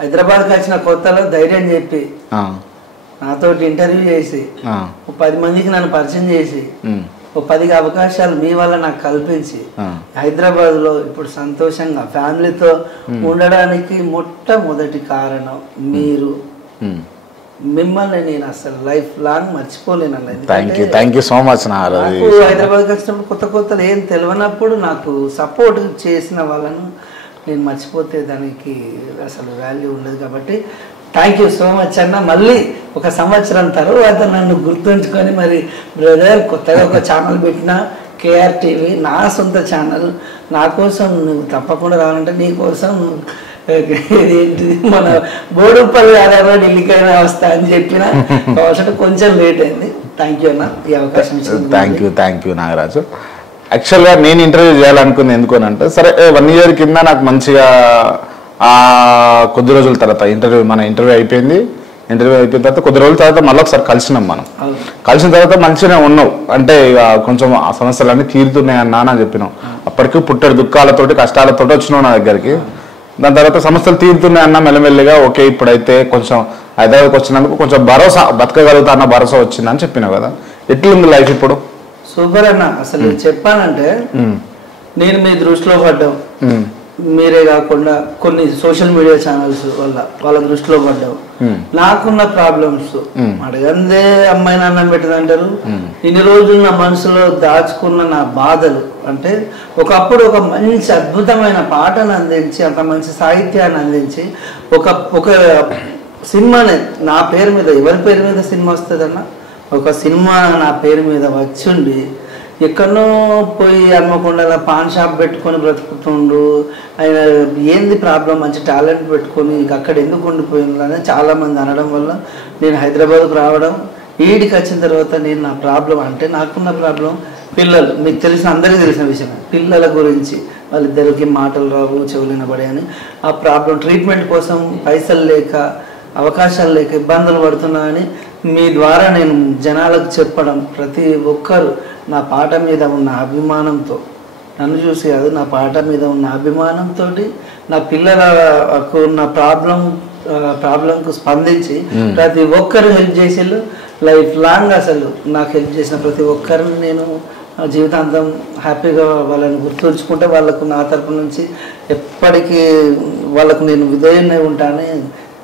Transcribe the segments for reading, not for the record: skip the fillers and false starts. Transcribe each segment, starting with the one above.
హైదరాబాద్కి వచ్చిన కొత్తలో ధైర్యం చెప్పి నాతో ఇంటర్వ్యూ చేసి 10 మందికి నన్ను పరిచయం చేసి 10 అవకాశాలు మీ వల్ల నాకు కల్పించి హైదరాబాద్లో ఇప్పుడు సంతోషంగా ఫ్యామిలీతో ఉండడానికి మొట్టమొదటి కారణం మీరు. మిమ్మల్ని నేను అసలు లైఫ్ లాంగ్ మర్చిపోలేనండి. Thank you so much. నాకు హైదరాబాద్కి వచ్చినప్పుడు కొత్తలు ఏం తెలియనప్పుడు నాకు సపోర్ట్ చేసిన వాళ్ళను నేను మర్చిపోతే దానికి అసలు వాల్యూ ఉండదు. కాబట్టి థ్యాంక్ యూ సో మచ్ అన్న. మళ్ళీ 1 సంవత్సరం తర్వాత నన్ను గుర్తుంచుకొని మరి బ్రదర్ కొత్తగా ఒక ఛానల్ పెట్టిన కేఆర్ టీవీ, నా సొంత ఛానల్, నా కోసం నువ్వు తప్పకుండా రావాలంటే నీ కోసం మన బోడుపల్లి ఆధార ఢిల్లీకైనా వస్తా అని చెప్పిన అవసరం కొంచెం లేట్ అయింది. థ్యాంక్ యూ అన్న ఈ అవకాశం. Thank you Nagaraju. యాక్చువల్గా నేను ఇంటర్వ్యూ చేయాలనుకుంది ఎందుకనంటే సరే 1 ఇయర్ కింద నాకు మంచిగా కొద్ది రోజుల తర్వాత మన ఇంటర్వ్యూ అయిపోయింది. ఇంటర్వ్యూ అయిపోయిన తర్వాత కొద్ది రోజుల తర్వాత మళ్ళీ ఒకసారి కలిసినాం. మనం కలిసిన తర్వాత మంచిగానే ఉన్నావు, అంటే కొంచెం ఆ సమస్యలన్నీ తీరుతున్నాయన్నా అని చెప్పినాం. అప్పటికి పుట్టడు దుఃఖాలతోటి కష్టాలతో వచ్చినావు నా దగ్గరికి. దాని తర్వాత సమస్యలు తీరుతున్నాయన్నా మెల్లమెల్లిగా ఓకే ఇప్పుడైతే కొంచెం హైదరాబాద్కి వచ్చినందుకు కొంచెం భరోసా బతకగలుగుతా అన్న భరోసా వచ్చిందని చెప్పినావు కదా. ఎట్లుంది లైఫ్ ఇప్పుడు? సూపర్ అన్న. అసలు చెప్పానంటే నేను మీ దృష్టిలో పడ్డావు, మీరే కాకుండా కొన్ని సోషల్ మీడియా ఛానల్స్ వాళ్ళ దృష్టిలో పడ్డావు. నాకున్న ప్రాబ్లమ్స్ అడగందే అమ్మాయిని అన్నం పెట్టదంటారు. ఇన్ని రోజులు నా మనసులో దాచుకున్న నా బాధలు, అంటే ఒకప్పుడు ఒక మంచి అద్భుతమైన పాటను అందించి అంత మంచి సాహిత్యాన్ని అందించి ఒక సినిమాని నా పేరు మీద, ఎవరి పేరు మీద సినిమా వస్తుందన్న, ఒక సినిమా నా పేరు మీద వచ్చిండి ఎక్కడనో పోయి హన్మకొండలో పాన్ షాప్ పెట్టుకొని బ్రతుకుతుండు. ఆయన ఏంది ప్రాబ్లం, మంచి టాలెంట్ పెట్టుకొని అక్కడ ఎందుకు ఉండిపోయిందని చాలామంది అనడం వల్ల నేను హైదరాబాద్కు రావడం. ఈడికి వచ్చిన తర్వాత నేను నా ప్రాబ్లం, అంటే నాకున్న ప్రాబ్లం పిల్లలు, మీకు తెలిసిన అందరికీ తెలిసిన విషయం, పిల్లల గురించి వాళ్ళిద్దరికి మాటలు రావు, చెవులు వినబడే అని ఆ ప్రాబ్లం ట్రీట్మెంట్ కోసం పైసలు లేక అవకాశాలు లేక ఇబ్బందులు పడుతున్నా అని మీ ద్వారా నేను జనాలకు చెప్పడం, ప్రతి ఒక్కరు నా పాట మీద ఉన్న అభిమానంతో, నన్ను చూసి కాదు నా పాట మీద ఉన్న అభిమానంతో నా పిల్లలకు ఉన్న ప్రాబ్లంకు స్పందించి ప్రతి ఒక్కరు హెల్ప్ చేసేళ్ళు. లైఫ్ లాంగ్ అసలు నాకు హెల్ప్ చేసిన ప్రతి ఒక్కరిని నేను జీవితాంతం హ్యాపీగా వాళ్ళని గుర్తుంచుకుంటే వాళ్ళకు నా తరపు నుంచి ఎప్పటికీ వాళ్ళకు నేను విధేయునై ఉంటానని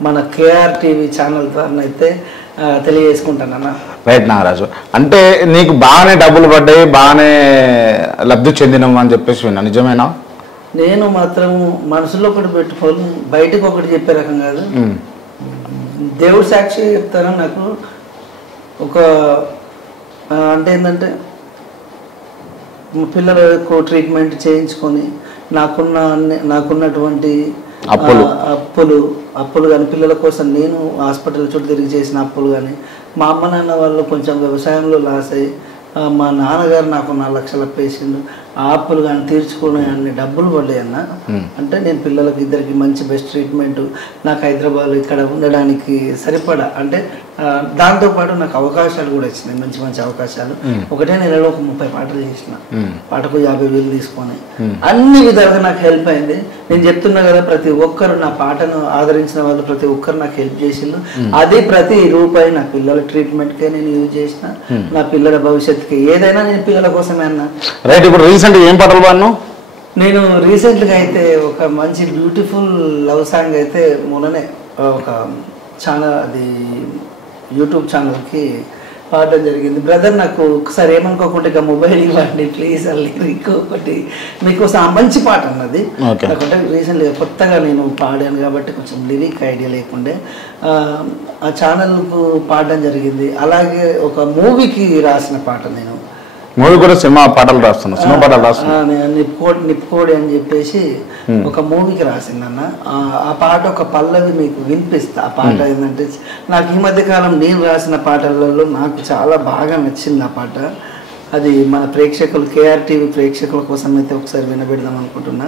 మన కేఆర్ టీవీ ఛానల్ ద్వారా అయితే తెలియజేసుకుంటానన్నా. రైట్ నాగరాజు, అంటే నీకు బాగానే డబ్బులు పడ్డాయి, బాగానే లబ్ధి చెందినావు అని చెప్పేసి విన్నా, నిజమేనా? నేను మాత్రం మనసులో ఒకటి పెట్టుకొని బయటకు ఒకటి చెప్పే రకం కాదు. దేవుడు సాక్షి చెప్తాను, నాకు ఒక అంటే ఏంటంటే పిల్లలకు ట్రీట్మెంట్ చేయించుకొని నాకున్నటువంటి అప్పులు కానీ పిల్లల కోసం నేను హాస్పిటల్ చుట్టూ తిరిగి చేసిన అప్పులు కానీ, మా అమ్మ నాన్న వాళ్ళు కొంచెం వ్యవసాయంలో లాస్ అయ్యి మా నాన్నగారు నాకు 4 లక్షలు అప్పేసిండు. ఆ అప్పులు కానీ తీర్చుకునే అన్ని డబ్బులు పడ్డాయి అన్న. అంటే నేను పిల్లలకి ఇద్దరికి మంచి బెస్ట్ ట్రీట్మెంట్, నాకు హైదరాబాద్లో ఇక్కడ ఉండడానికి సరిపడా, అంటే దాంతోపాటు నాకు అవకాశాలు కూడా వచ్చినాయి, మంచి మంచి అవకాశాలు. ఒకటే నెలలో ఒక 30 పాటలు చేసిన, పాటకు 50,000 తీసుకొని అన్ని విధాలుగా నాకు హెల్ప్ అయింది. నేను చెప్తున్నా కదా, ప్రతి ఒక్కరు నా పాటను ఆదరించిన వాళ్ళు ప్రతి ఒక్కరు నాకు హెల్ప్ చేసిండు. అది ప్రతి రూపాయి నా పిల్లల ట్రీట్మెంట్కే నేను యూజ్ చేసిన, నా పిల్లల భవిష్యత్తుకి ఏదైనా నేను పిల్లల కోసమే అన్నా. రైట్, ఇప్పుడు రీసెంట్గా ఏం పాటలు పాడినావు? నేను రీసెంట్గా అయితే ఒక మంచి బ్యూటిఫుల్ లవ్ సాంగ్ అయితే మొన్ననే ఒక ఛానల్, అది యూట్యూబ్ ఛానల్కి పాడడం జరిగింది. బ్రదర్ నాకు ఒకసారి ఏమనుకోకుండా ఇక మొబైల్ ఇవ్వండి ప్లీజ్, లిరిక్ ఒకటి మీకోసం మంచి పాట అన్నది. నాకంటే రీసెంట్గా కొత్తగా నేను పాడాను కాబట్టి కొంచెం లిరిక్ ఐడియా లేకుండే ఆ ఛానల్కు పాడడం జరిగింది. అలాగే ఒక మూవీకి రాసిన పాట, నేను మూవీ కూడా సినిమా పాటలు రాస్తున్నా, నిప్పుకోడి అని చెప్పేసి ఒక మూవీకి రాసిందన్న. ఆ పాట ఒక పల్లవి మీకు వినిపిస్తా. ఆ పాట ఏంటంటే నాకు ఈ మధ్య కాలం నేను రాసిన పాటలలో నాకు చాలా బాగా నచ్చింది ఆ పాట. అది మన ప్రేక్షకులు, కేఆర్ టీవీ ప్రేక్షకుల కోసం అయితే ఒకసారి వినబెడదాం అనుకుంటున్నా.